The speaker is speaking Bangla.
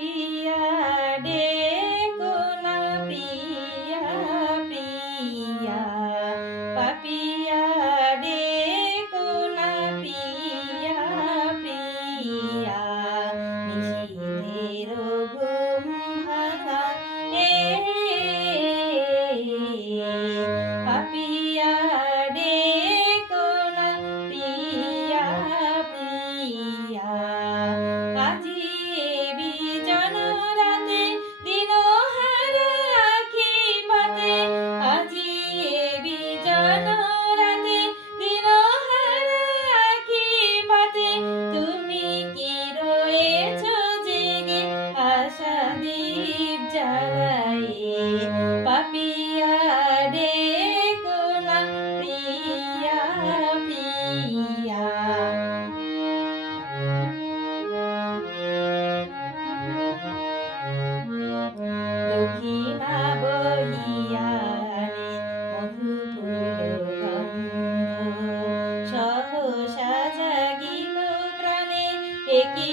পাপিয়া ডেকো না প্রিয়া প্রিয়া, পাপিয়া ডেকো না প্রিয়া প্রিয়া, নিশীথের ঘুম ভাঙা পাপিয়া ডেকো না প্রিয়া প্রিয়া, আজি বিজন রাতে দিনহারা আখি পাতে, আজি বিজন রাতে দিনহারা আখি পাতে, তুমি কি রয়েছ জেগে আশা দীপ জ্বালায়ে, পাপিয়া ডেকো না প্রিয়া প্রিয়া। দক্ষিণা বহিয়া আনে মধুপুর গন্ধ, সহসা জাগিল প্রাণে একি